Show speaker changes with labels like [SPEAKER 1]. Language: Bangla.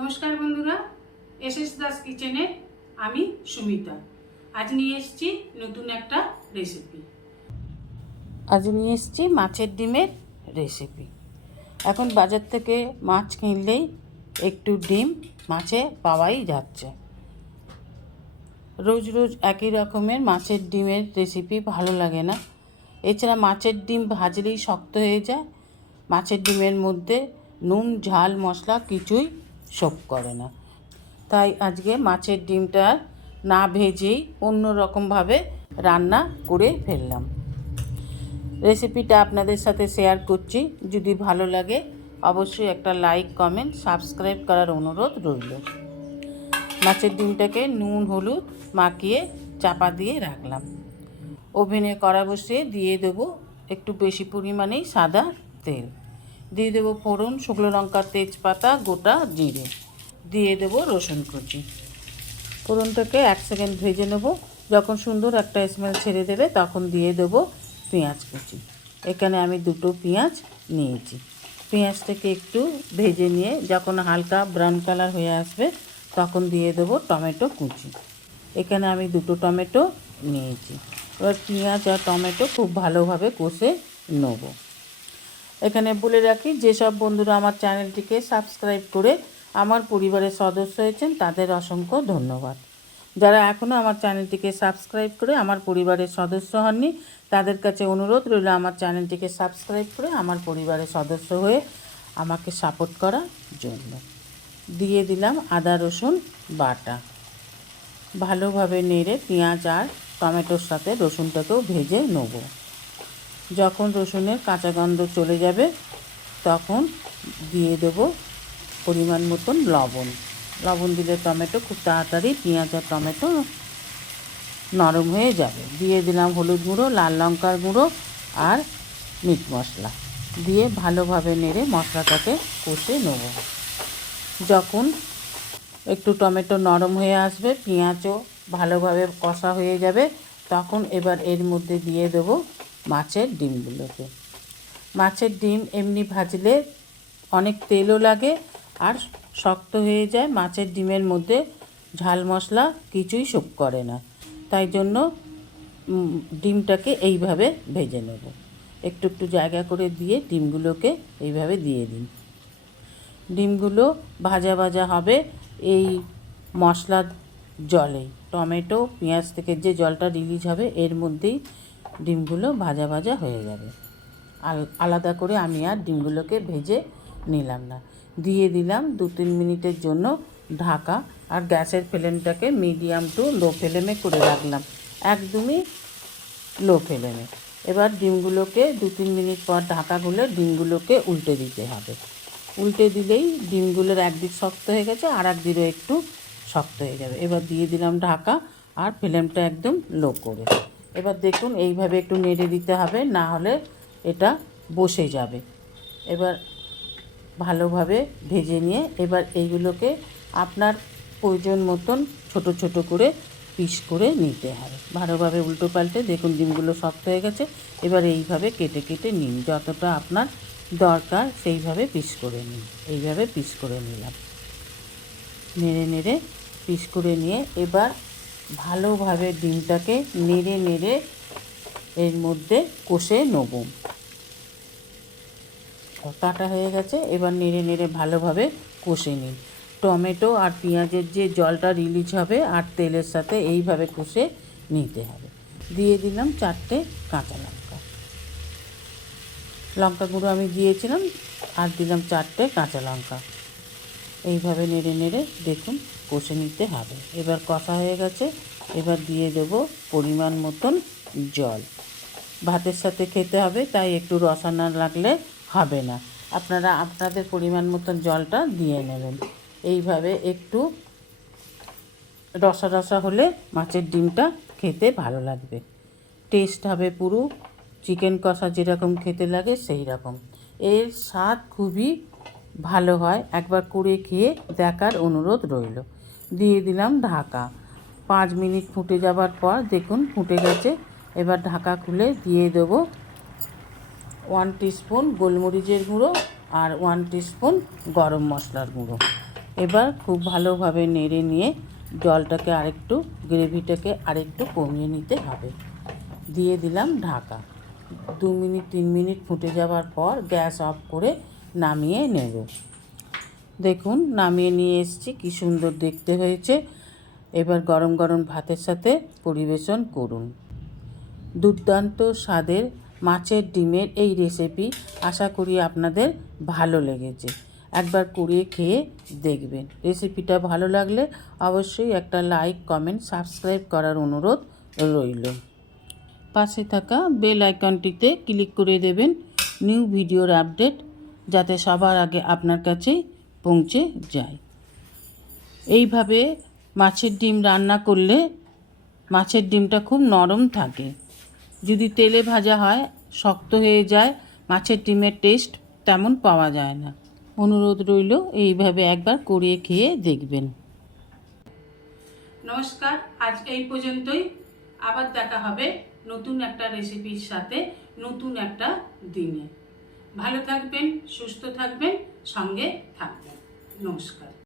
[SPEAKER 1] নমস্কার বন্ধুরা এস এস দাস কিচেনে আমি সুমিতা। আজ নিয়ে এসেছি নতুন একটা রেসিপি আজ নিয়ে এসেছি মাছের ডিমের রেসিপি এখন বাজার থেকে মাছ কিনলেই একটু ডিম মাছে পাওয়াই যাচ্ছে। রোজ রোজ একই রকমের মাছের ডিমের রেসিপি ভালো লাগে না। এছাড়া মাছের ডিম ভাজলেই শক্ত হয়ে যায়। মাছের ডিমের মধ্যে নুন, ঝাল, মশলা কিছুই শোক করে না। তাই আজকে মাছের ডিমটা না ভেজেই অন্য রকমভাবে রান্না করে ফেললাম। রেসিপিটা আপনাদের সাথে শেয়ার করছি। যদি ভালো লাগে, অবশ্যই একটা লাইক, কমেন্ট, সাবস্ক্রাইব করার অনুরোধ রইল। মাছের ডিমটাকে নুন, হলুদ মাখিয়ে চাপা দিয়ে রাখলাম। ওভেনে কড়া বসিয়ে দিয়ে দেবো একটু বেশি পরিমাণেই সাদা তেল। দিয়ে দেবো ফোড়ন, শুকনো লঙ্কা, তেজপাতা, গোটা জিরে। দিয়ে দেবো রসুন কুচি। ফোড়নটাকে এক সেকেন্ড ভেজে নেব। যখন সুন্দর একটা স্মেল ছেড়ে দেবে, তখন দিয়ে দেবো পেঁয়াজ কুচি। এখানে আমি দুটো পেঁয়াজ নিয়েছি। পেঁয়াজটাকে একটু ভেজে নিয়ে, যখন হালকা ব্রাউন কালার হয়ে আসবে, তখন দিয়ে দেবো টমেটো কুচি। এখানে আমি দুটো টমেটো নিয়েছি। এবার পেঁয়াজ আর টমেটো খুব ভালোভাবে কষে নেব। এখানে বলে রাখি, যেসব বন্ধুরা আমার চ্যানেলটিকে সাবস্ক্রাইব করে আমার পরিবারের সদস্য হয়েছেন, তাদের অসংখ্য ধন্যবাদ। যারা এখনও আমার চ্যানেলটিকে সাবস্ক্রাইব করে আমার পরিবারের সদস্য হননি, তাদের কাছে অনুরোধ রইল আমার চ্যানেলটিকে সাবস্ক্রাইব করে আমার পরিবারের সদস্য হয়ে আমাকে সাপোর্ট করার জন্য। দিয়ে দিলাম আদা, রসুন বাটা। ভালোভাবে নেড়ে পেঁয়াজ আর টমেটোর সাথে রসুনটাকেও ভেজে নেব। যখন রসুনের কাঁচা গন্ধ চলে যাবে, তখন দিয়ে দেবো পরিমাণ মতন লবণ। লবণ দিলে টমেটো খুব তাড়াতাড়ি পেঁয়াজ আর টমেটো নরম হয়ে যাবে। দিয়ে দিলাম হলুদ গুঁড়ো, লাল লঙ্কার গুঁড়ো আর মিট মশলা। দিয়ে ভালোভাবে নেড়ে মশলাটাকে কষে নেব। যখন একটু টমেটো নরম হয়ে আসবে, পেঁয়াজও ভালোভাবে কষা হয়ে যাবে, তখন এবার এর মধ্যে দিয়ে দেবো মাছের ডিমগুলোকে। মাছের ডিম এমনি ভাজলে অনেক তেলও লাগে আর শক্ত হয়ে যায়। মাছের ডিমের মধ্যে ঝাল মশলা কিছুই শোক করে না। তাই জন্য ডিমটাকে এইভাবে ভেজে নেব। একটু একটু জায়গা করে দিয়ে ডিমগুলোকে এইভাবে দিয়ে দিন। ডিমগুলো ভাজা ভাজা হবে এই মশলার জলে। টমেটো, পেঁয়াজ থেকে যে জলটা রিলিজ হবে, এর মধ্যেই ডিমগুলো ভাজা ভাজা হয়ে যাবে। আল- আলাদা করে আমি আর ডিমগুলোকে ভেজে নিলাম না। দিয়ে দিলাম দু তিন মিনিটের জন্য ঢাকা আর গ্যাসের ফ্লেমটাকে মিডিয়াম টু লো ফ্লেমে করে রাখলাম। একদমই লো ফ্লেমে। এবার ডিমগুলোকে দু তিন মিনিট পর ঢাকা খুলে ডিমগুলোকে উল্টে দিতে হবে। উল্টে দিলেই ডিমগুলোর একদিক শক্ত হয়ে গেছে আর একদিকও একটু শক্ত হয়ে যাবে। এবার দিয়ে দিলাম ঢাকা আর ফ্লেমটা একদম লো করে। এবার দেখুন, এইভাবে একটু নেড়ে দিতে হবে, না হলে এটা বসে যাবে। এবার ভালোভাবে ভেজে নিয়ে এবার এইগুলোকে আপনার প্রয়োজন মতন ছোট ছোট করে পিস করে নিতে হবে। ভালোভাবে উল্টো পাল্টে দেখুন, ডিমগুলো শক্ত হয়ে গেছে, এবার এইভাবে কেটে কেটে নিন। যতটা আপনার দরকার সেইভাবে পিস করে নিন। এইভাবে পিস করে নিলাম। নেড়ে নেড়ে পিস করে নিয়ে এবার ভালোভাবে ডিমটাকে নেড়ে নেড়ে এর মধ্যে কষে নেব। কাটা হয়ে গেছে, এবার নেড়ে নেড়ে ভালোভাবে কষে নিন। টমেটো আর পেঁয়াজের যে জলটা রিলিজ হবে আর তেলের সাথে এইভাবে কষে নিতে হবে। দিয়ে দিলাম চারটে কাঁচা লঙ্কা। লঙ্কা গুঁড়ো আমি দিয়েছিলাম আর দিলাম চারটে কাঁচা লঙ্কা। এইভাবে নেড়ে নেড়ে দেখুন কষে নিতে হবে। এবার কষা হয়ে গেছে। এবার দিয়ে দেব পরিমাণ মতন জল। ভাতের সাথে খেতে হবে, তাই একটু রসা না লাগলে হবে না। আপনারা আপনাদের পরিমাণ মতন জলটা দিয়ে নেবেন। এইভাবে একটু রসা রসা হলে মাছের ডিমটা খেতে ভালো লাগবে। টেস্ট হবে পুরো। চিকেন কষা যেরকম খেতে লাগে সেই রকম। এর স্বাদ খুবই ভালো হয়। একবার করে খেয়ে দেখার অনুরোধ রইল। দিয়ে দিলাম ঢাকা। পাঁচ মিনিট ফুটে যাবার পর দেখুন ফুটে গেছে। এবার ঢাকা খুলে দিয়ে দেবো ওয়ান টিস্পুন গোলমরিচের গুঁড়ো আর ওয়ান টিস্পুন গরম মশলার গুঁড়ো। এবার খুব ভালোভাবে নেড়ে নিয়ে জলটাকে আরেকটু, গ্রেভিটাকে আরেকটু কমিয়ে নিতে হবে। দিয়ে দিলাম ঢাকা। দু মিনিট, তিন মিনিট ফুটে যাওয়ার পর গ্যাস অফ করে নামিয়ে নেব। দেখুন, নামিয়ে নিয়ে এসেছি, কী সুন্দর দেখতে হয়েছে। এবার গরম গরম ভাতের সাথে পরিবেশন করুন। দুর্দান্ত স্বাদের মাছের ডিমের এই রেসিপি আশা করি আপনাদের ভালো লেগেছে। একবার করিয়ে খেয়ে দেখবেন। রেসিপিটা ভালো লাগলে অবশ্যই একটা লাইক কমেন্ট সাবস্ক্রাইব করার অনুরোধ রইল। পাশে থাকা বেল আইকনটিতে ক্লিক করে দেবেন নিউ ভিডিওর আপডেট যাতে সবার আগে আপনার কাছে পৌঁছে যায়। এইভাবে মাছের ডিম রান্না করলে মাছের ডিমটা খুব নরম থাকে। যদি তেলে ভাজা হয়, শক্ত হয়ে যায়, মাছের ডিমের টেস্ট তেমন পাওয়া যায় না। অনুরোধ রইল এইভাবে একবার করিয়ে খেয়ে দেখবেন। নমস্কার, আজ এই পর্যন্তই। আবার দেখা হবে নতুন একটা রেসিপির সাথে, নতুন একটা দিনে। ভালো থাকবেন, সুস্থ থাকবেন, সঙ্গে থাকবেন। নমস্কার।